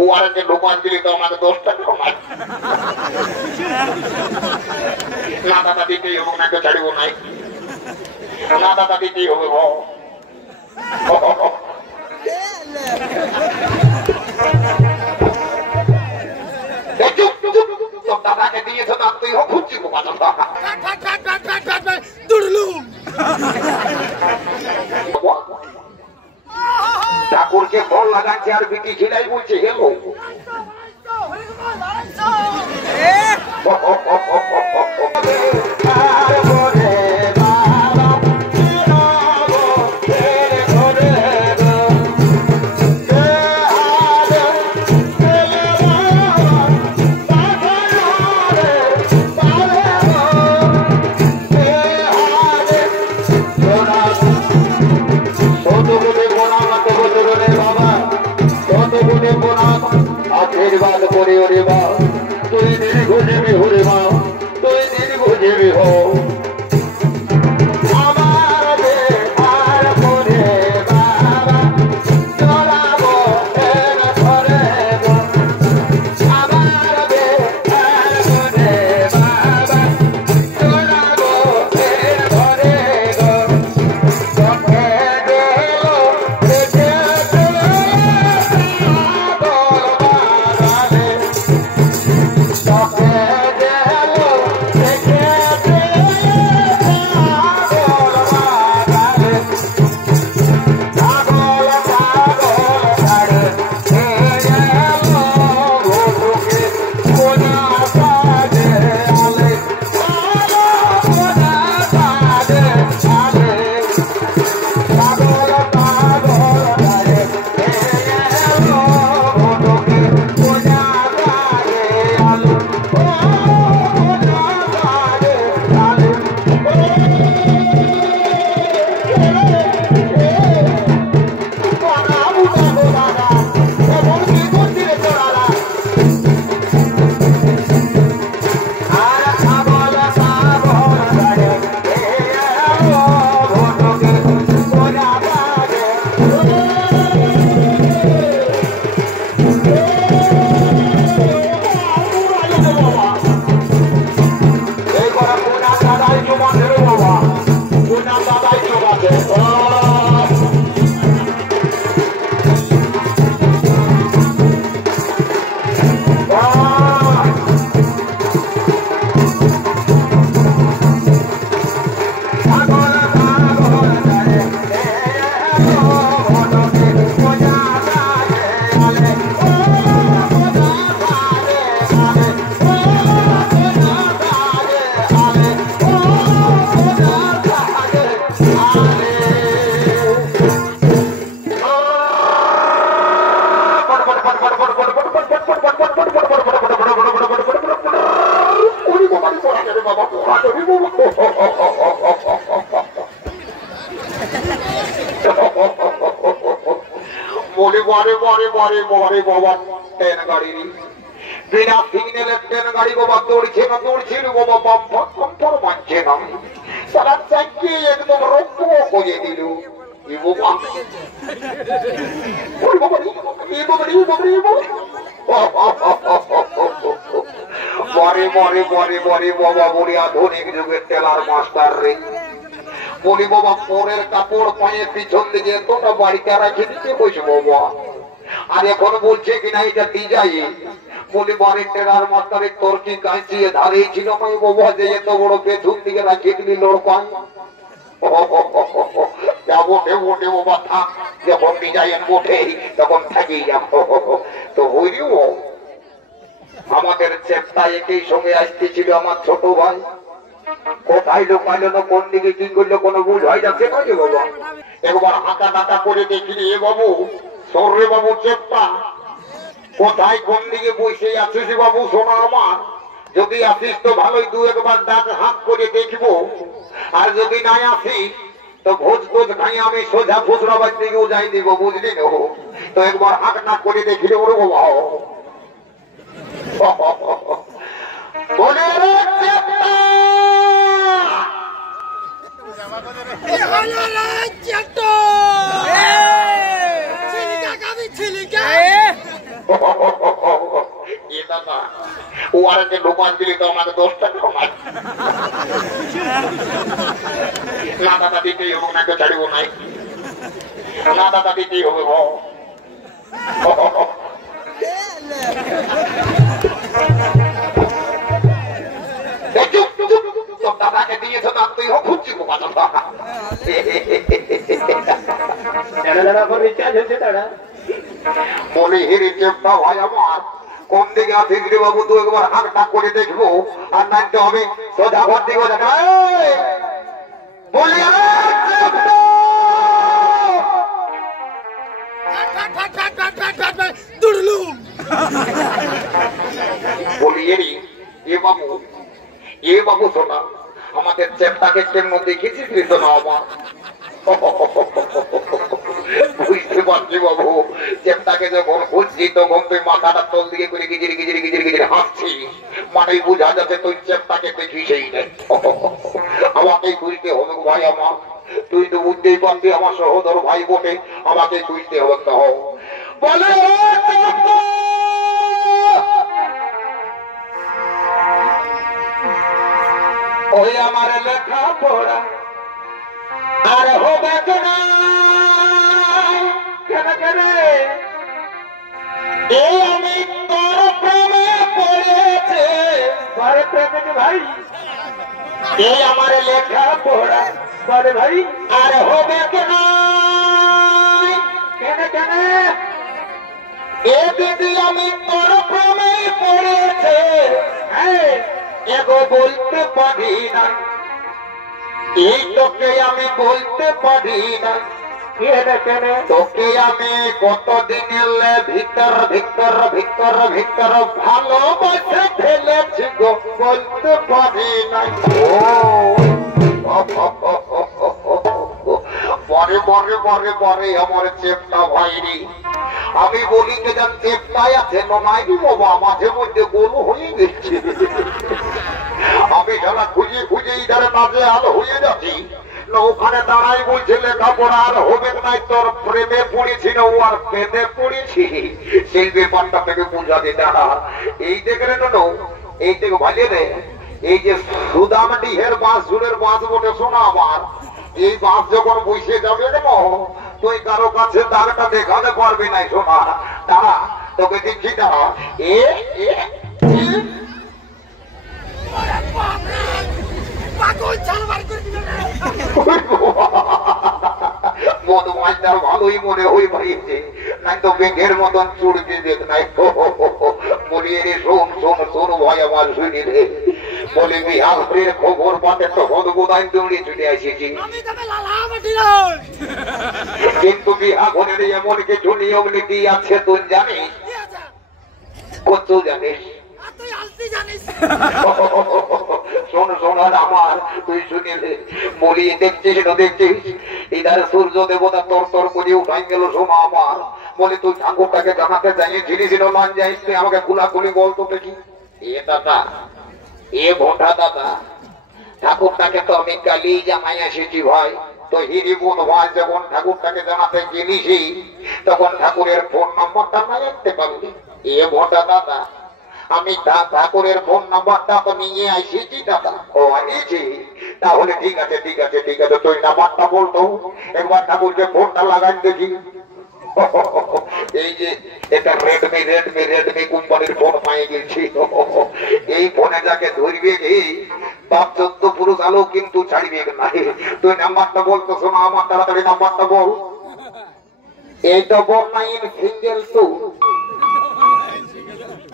ওয়ারেন্টে ঢোকান দিলি তো আমাকে 10 টাকা না দাদা দিতেই হোক না, ছাড়িব নাই না দাদা দিতেই হবে। দাদাকে দিয়েছো না তুই হোক খুঁজছি ঠাকুরকে ফল লাগাচ্ছে আর বিটি খিলাই বলছে হেলো। আশীর্বাদ করে ওরে মা তুই দীর্ঘ জীবী হরে মা তুই দীর্ঘ জীবী হো। বিনা সিগন্যালের ট্রেন গাড়ি বাবা দৌড়ছে না বাবা বাম্পার মানছে না তারা চাকিয়ে একদম রক্ত করে দিল। বাবা বলি আধুনিক যুগের টেলার মাস্টার রে বলি বাবা পরের কাপড় পায়ে পিছন দিকে এতটা বাড়িতে রাখে দিতে বসে বাবা আর এখন বলছে কিনা এটা ডিজাইন বলি বাড়ির টেলার মাস্টারের তোর কি কাঁচিয়ে ধারেই ছিল বাবা যে এত বড় পেছন দিকে রাখিয়ে দিলি লোড় পাই ওঠে বাবা থাক যখন ডিজাইন ওঠে তখন থাকেই যাবো তো হইল আমাদের চেষ্টা একই সঙ্গে আসতেছিল আমার ছোট ভাই কোথায় লোকাইল না কোন দিকে কি করলো কোনো বুঝ হয়ে যাচ্ছে না যে বাবা একবার হাঁটা টাটা করে দেখিনি এ বাবু সর্রে বাবু চেষ্টা কোথায় কোন দিকে বসে আছিস বাবু সোনা আমার যদি আসিস তো ভালোই দু একবার ডাক হাত করে দেখবো আর যদি নাই আসিস তো ভোজ ভোজ খাই আমি সোজা ফুসরাবাদ দিকেও যাই দিব বুঝলি না তো একবার হাঁক নাক করে দেখিলে ওর বাবা বলে ও আর একটা দোকান দিলি তো আমাকে 10 টাকা কমায় না দাদা দিতেই হোক না কেউ ছাড়িব নাই না দাদা দিতেই হবে দাদাকে দিয়েছ না তুই হোক খুঁজছি বলি হিরি চেপটা ভাই আমার কোন দিকে আছে গিরি বাবু তুই একবার হাঁকটা করে দেখবো আর নাই তো আমি সোজা ঘর দিব বলি বলি এ বাবু শোনা আমাদের চেপটাকে কেমন দেখেছিস শোনা আমার বুঝতে পারছি বাবু চেপটাকে যখন খুঁজছি তখন তুই মাথাটা তল দিকে করে গিজিরি গিজিরি গিজিরি গিজিরি হাসছি মানে বুঝা যাচ্ছে তুই চেপটাকে দেখিসই নেই আমাকেই খুঁজতে হবে ভাই আমার তুই তো বুঝতেই পারবি আমার সহোদর ভাই বটে আমাকে খুঁজতে হবে তো বলে ওই আমার লেখা পড়া আর হবে কেনা কেন কেন এই আমি তোর প্রেমে পড়েছে ভাই এই আমার লেখা পড়া বলে ভাই আর হবে কেনা কেন কেন এ দিদি আমি তোর প্রেমে পড়েছে এগো বলতে পারি না এই তোকে আমি বলতে পারি না তোকে আমি কতদিনের ভিতর ভিতর ভিতর ভিতর ভালোবাসে ফেলেছি গো বলতে পারি না পরে পরে পরে পরে আমার চেপটা ভাইরি আমি বলি যে যার চেপটাই আছে নাই বাবা মাঝে মধ্যে গরু হয়ে গেছে আমি যারা খুঁজে খুঁজে ইধারে মাঝে আলো হয়ে যাচ্ছি ওখানে দাঁড়াই বলছে লেখাপড়া আর হবে নাই তোর প্রেমে পড়েছি না ও আর প্রেমে পড়েছি সেই ব্যাপারটা থেকে বুঝাতে দাঁড়া এই দেখে রে এই থেকে ভালিয়ে দে এই যে সুদামডিহের বাঁশ ঝুড়ের বাঁশ বটে শোনা আমার এই বাঁশ যখন বসে যাবে কেন তুই কারো কাছে দাগটা দেখাতে পারবি না শোনা দাঁড়া তোকে দেখছি দাঁড়া মধুমাইটার ভালোই মনে হই পাইছে নাই তো বেঘের মতন চুড়কে দেখ নাই বলিয়ে রে শোন শোন শোন ভাই আমার শুনি রে বলে বিহারের খবর পাতে তখন বোধহয় দৌড়ে ছুটে আসিছি কিন্তু বিহা ঘরের এমন কিছু নিয়ম নীতি আছে তুই জানিস কত জানিস শোন শোন আমার তুই শুনিলে বলিয়ে দেখছিস না দেখছিস ইধারে সূর্য দেবতা তর তর করে উঠাই গেল শোনা আমার বলে তুই ঠাকুরটাকে জানাতে চাইছিলিস না যাইস তুই আমাকে খুলাখুলি বলতো দেখি এ দাদা এ ভোটা দাদা ঠাকুরটাকে তো আমি কালি জামাই এসেছি ভাই তো হিরি বোন ভাই যখন ঠাকুরটাকে জানাতে গেলিসি তখন ঠাকুরের ফোন নম্বরটা না জানতে পারলি এ ভোটা দাদা আমি ঠাকুরের ফোন নাম্বারটা তো নিয়ে আসিছি দাদা ও আনিয়েছি তাহলে ঠিক আছে ঠিক আছে ঠিক আছে তুই নাম্বারটা বলতো একবার ঠাকুরকে ফোনটা লাগাই দেখি এই যে এটা রেডমি রেডমি রেডমি কোম্পানির ফোন পাই গেছি এই ফোনে যাকে ধরবে এই বাপ 14 পুরুষ আলো কিন্তু ছাড়বে না তুই নাম্বারটা বলতো শোনা আমার তাড়াতাড়ি নাম্বারটা বল 899 সিঙ্গেল 2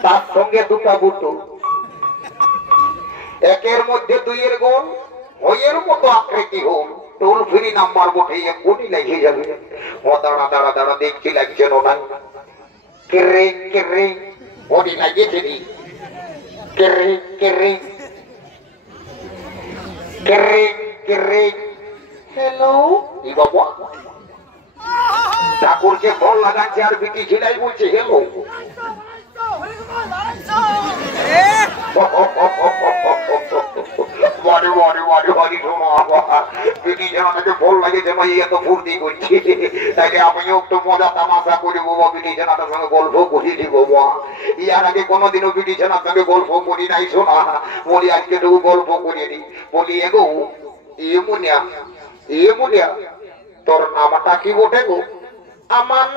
তার সঙ্গে দুটা বুটো একের মধ্যে দুইয়ের গোল হইয়ের মতো আকৃতি হোক টোল ফ্রি নাম্বার বটে কোটি লাগিয়ে যাবে ও দাঁড়া দাঁড়া দাঁড়া দেখছি লাগছে না কেরে কেরে ওটি লাগিয়েছে নি কেরে কেরে কেরে কেরে হ্যালো ই বাবা ঠাকুরকে ফোন লাগাচ্ছে আর বিটি ছিলাই বলছে হ্যালো ফল লাগেছে ভাই, এত ফুর্তি করছি, তাইলে আমিও একটু মজা তামাশা করি বাবা, বিটি ছেনাটার সঙ্গে গল্প করি বাবা। ইয়ার আগে কোনোদিনও বিটি ছেনার সঙ্গে গল্প করি নাই শোনা, বলি আজকে একটু গল্প করিয়ে নি। বলি এগো এমুনিয়া, এমুনিয়া তোর নামটা কি বটে গো? আমার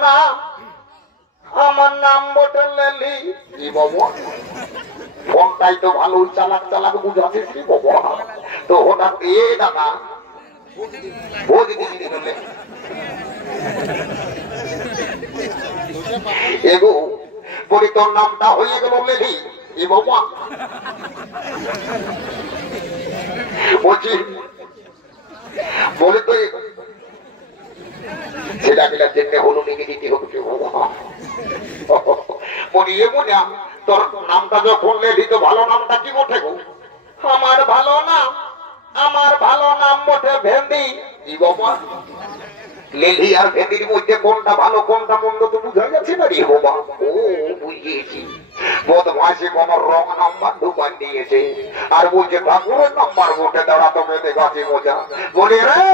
নাম বটে লেলি। কি বাবা, ফোনটাই তো ভালো চালাক চালাক বুঝাছিস রে বাবা। তো হঠাৎ এ দাদা এগো বলি তোর নামটা হয়ে গেল লেলি। এ বাবা বলছি, বলে তো সেটা মিলার জন্য হলো লিখে দিতে হচ্ছে বাবা। বলি এমন তোর নামটা যখন লেলি তো ভালো নামটা কি বটে গো? আমার ভালো নাম বটে ভেন্ডি। ই বাবা, লেলি আর ভেন্ডির মধ্যে কোনটা ভালো কোনটা মন্দ তো বুঝা যাচ্ছে না রে বাবা। ও বুঝিয়েছি, বদমাসে কোন রং নাম্বার ঢুকান দিয়েছে আর বলছে ঠাকুরের নাম্বার বটে, দাঁড়া তোকে দেখাচ্ছি মজা। বলি রে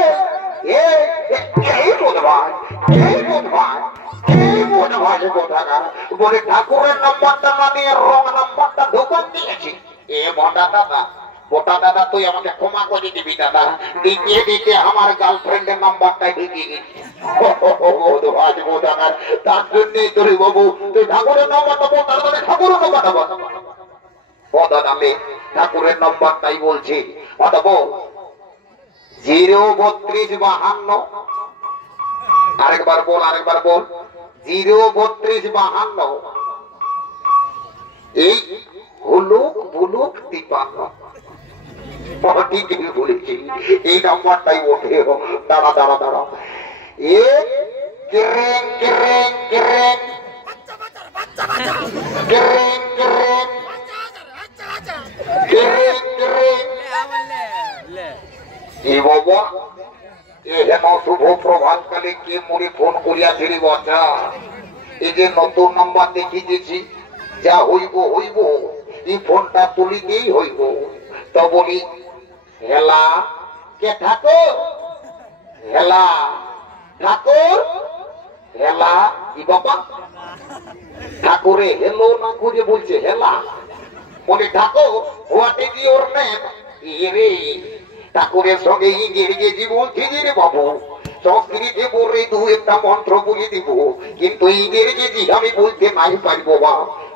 বলে ঠাকুরের নাম্বারটা না নিয়ে রং নাম্বারটা ঢোকান দিয়েছি। এ মোটা দাদা, মোটা দাদা তুই আমাকে ক্ষমা করে দিবি দাদা, দিতে দিতে আমার গার্লফ্রেন্ডের নাম্বারটাই ঢুকিয়ে গেছি। তার জন্যই তোর বাবু তুই ঠাকুরের নাম্বারটা বল, তার মানে ঠাকুরের নাম্বারটা বল। ও দাদা আমি ঠাকুরের নাম্বারটাই বলছি, অথব 03252। আরেকবার বল 03252। এই হুলুক বুলুক 53। ঠিকই বলেছি, এই নাম্বারটাই ওঠে। দাঁড়া দাঁড়া দাঁড়া, এ কেরেং কেরেং কেরেং কেরেং কেরেং কেরেং কেরেং। এই বাবা এখানে শুভ প্রভাত কালে কে মরে ফোন করিয়াছিলি বাচ্চা? এই যে নতুন নাম্বার দেখিয়ে দিয়েছি, যা হইব হইব, এই ফোনটা তুলিতেই হইব। তো বলি হেলা কে ঠাকুর, হেলা ঠাকুর, হেলা। ই বাবা ঠাকুরে হেলো না করে বলছে হেলা। বলি ঠাকুর হোয়াট ইজ ইউর নেম? রে ঠাকুরের সঙ্গে ইংরেজি বলছি রে বাবু, সংস্কৃতে বলে দু একটা মন্ত্র বলে দিব, কিন্তু ইংরেজি আমি বলতে নাই পারবো বা।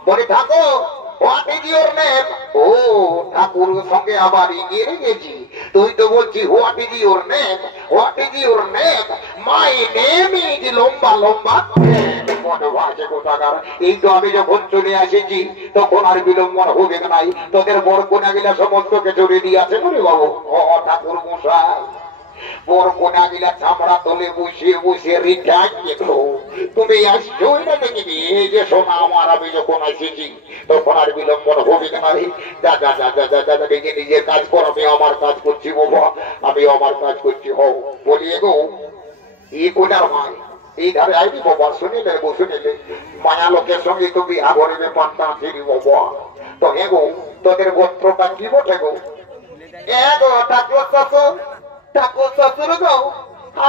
বলে ঠাকুর হোয়াট ইজ ইউর নেম? ও ঠাকুর সঙ্গে আবার ইংরেজি, তুই তো বলছি what is your name, what is your name? My name is লম্বা লম্বা। এই তো আমি যখন চলে আসেছি তখন আর বিলম্বন হবে নাই, তোদের বড় কোনা গিলা সমস্ত কিছু রেডি আছে বলে বাবু। ও ঠাকুর মশাই, বড় কোনা গিলা চামড়া তলে বসে বসে রিটার্ন দেখলো, তুমি আসছো না দেখিবি। এই যে শোনা আমার, আমি যখন আসেছি তখন আর বিলম্বন হবে নাই। যা যা যা যা যা যা নিজে নিজের কাজ কর, আমি আমার কাজ করছি বাবা, আমি আমার কাজ করছি। হও বলি গো এই কোনার মায় এই ধারে আইবি বাবা, শুনিলে গো শুনিলে মায়া লোকের সঙ্গে তো বিহা করিবে পান্তা ফিরি বাবা। তো হে গো তোদের গোত্রটা কি বটে গো? এ গো ঠাকুর শ্বশুর, ঠাকুর শ্বশুর গো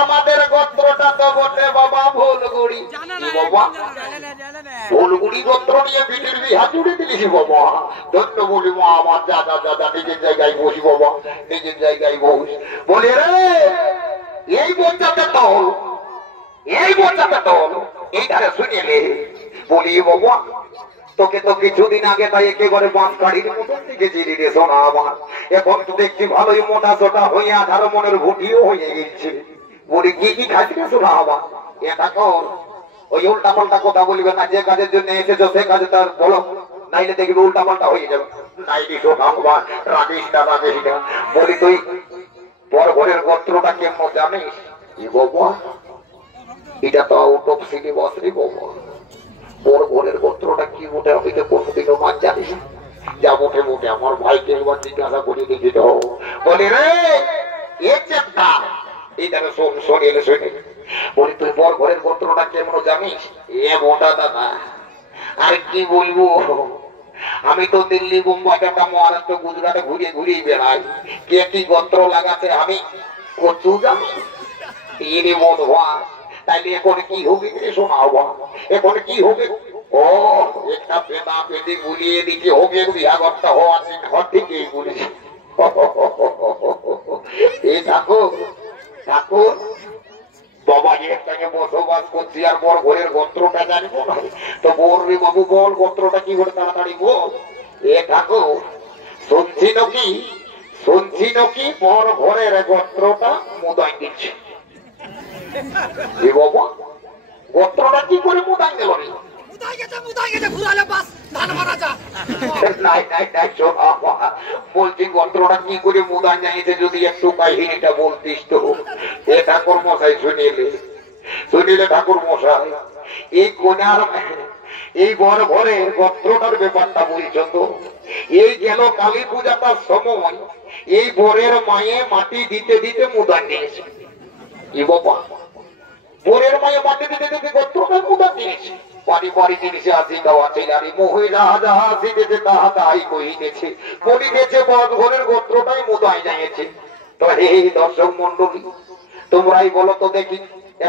আমাদের গোত্রটা তো বটে বাবা ভুলগুড়ি। বাবা ভুলগুড়ি গোত্র নিয়ে বিটির বিহা জুড়ে দিলিস বাবা। ধন্য বলি মা আমার, যা যা যা যা নিজের জায়গায় বসি বাবা, নিজের জায়গায় বস। বলি রে এই বঞ্চাতে তল, এই বঞ্চাতে তল, এই ধারে শুনিলে। বলি বাবা তোকে তো কিছুদিন আগে তাই একেবারে বাঁশ গাড়ির মতন দেখেছিলি রে সোনা আমার, এখন তো দেখছি ভালোই মোটা সোটা হয়ে 18 মনের ভুটিও হয়ে গেছে। বলি কি কি খাচ্ছি রে সোনা আমার? এটা কর, ওই উল্টা পাল্টা কথা বলবে না, যে কাজের জন্য এসেছো সে কাজে তার বলো, নাইলে দেখবি উল্টা পাল্টা হয়ে যাবে। নাইলে সোনা আমার রাখিস না, রাখিস না। বলি তুই বড় ঘরের গোত্রটা কেমন জানিস? ই বাবা এটা তো আউট অফ সিলেবাস রে বাবা। বড় ঘরের গোত্রটা কি বটে আমি তো কোনোদিনও মান জানিস, যা বটে বটে আমার ভাইকে একবার জিজ্ঞাসা করে দেখি তো। বলি রে এই চেষ্টা এই তারা শোন শুনে। বলি তুই বড় ঘরের গোত্রটা কেমন জানিস? এ মোটা দাদা আর কি বলবো, আমি তো দিল্লি, মুম্বাই, মহারাষ্ট্র, গুজরাটে ঘুরিয়ে ঘুরিয়ে বেড়াই। কে কি গোত্র লাগাতে আমি কচু জানি বোধ হওয়া। তাইলে এখন কি হবে শোনাও, এখন কি হবে? ও একটা পেদা পেদি গুলিয়ে দিকে হবে বিহাগরটা হওয়া ঘর থেকেই বলেছে। এই ঠাকুর ঠাকুর বাবা একটাকে বসবাস করছি আর বর ঘরের গোত্রটা জানবো না তো বল রে বাবু বল গোত্রটা কি করে তাড়াতাড়ি বল। এ ঠাকুর শুনছি নাকি বর ঘরের গোত্রটা মুদাই দিচ্ছে। বাবা গোত্রটা কি করে মুদাই গেল রে? বলছি গোত্রটা কি করে মুদাই জানিয়েছে যদি একটু কাহিনীটা বলতিস তো। এ ঠাকুর মশাই শুনিলে ঠাকুর মশাই এই কোনার এই বড় ঘরে গোত্রটার ব্যাপারটা বলছ তো। এই গেল কালী পূজাটার সময় এই বরের মায়ে মাটি দিতে দিতে মুদান নিয়েছে। কি বাবা বরের মায়ে মাটি দিতে দিতে গোত্রটা মুদান নিয়েছে। পারিবারিক জিনিসে আসি দেওয়া ছেলারি মহিলা যাহা আসিতেছে তাহা তাহাই কহিতেছে বলিতেছে বড় ঘরের গোত্রটাই মুদাই জানিয়েছে। তো হে দর্শক মন্ডলী তোমরাই বলো তো দেখি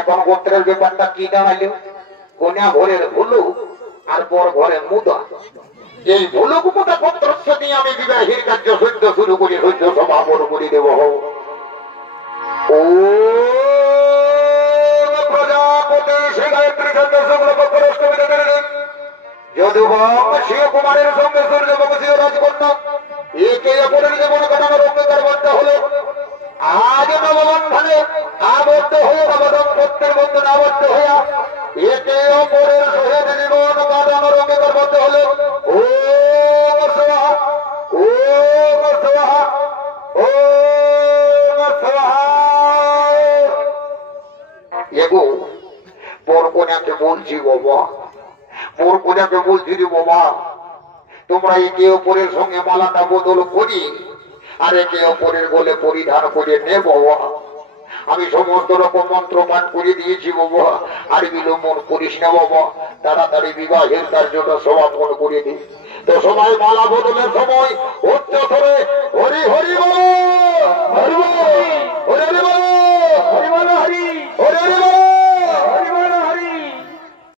এখন গোত্রের ব্যাপারটা কি দাঁড়াইল? কন্যা ঘরের ভুলু আর বর ঘরের মুদা। এই ভুলুক মুদা গোত্রস্য দিয়ে আমি বিবাহের কার্য সহ্য শুরু করি, সহ্য সমাপন করে দেব। ও প্রজাপতি শ্রী গায়ত্রী চন্দ্র শুক্ল পক্ষ অষ্টমী যদুবং শিব কুমারের সঙ্গে সূর্য বংশীয় রাজকন্যা একে অপরের জীবন কাটানোর অঙ্গীকারবদ্ধ হলো। আজ নববন্ধনে আবদ্ধ হয়ে নবদম্পতির বন্ধনে আবদ্ধ হইয়া একে অপরের সহিত জীবন কাটানোর অঙ্গীকারবদ্ধ হলো। ওম স্বাহা ওম স্বাহা ওম স্বাহা। এগো বর কন্যাকে বলছি বাবা, বর কন্যাকে বলছি রে বাবা তোমরা একে অপরের সঙ্গে মালাটা বদল করি আর একে অপরের বলে পরিধান করে নে বাবা। আমি সমস্ত রকম মন্ত্র পাঠ করে দিয়েছি বাবা, আর বিলম্বন করিস না বাবা, তাড়াতাড়ি বিবাহের কার্যটা সমাপন করে দিই। তো সবাই মালা বদলের সময় উচ্চ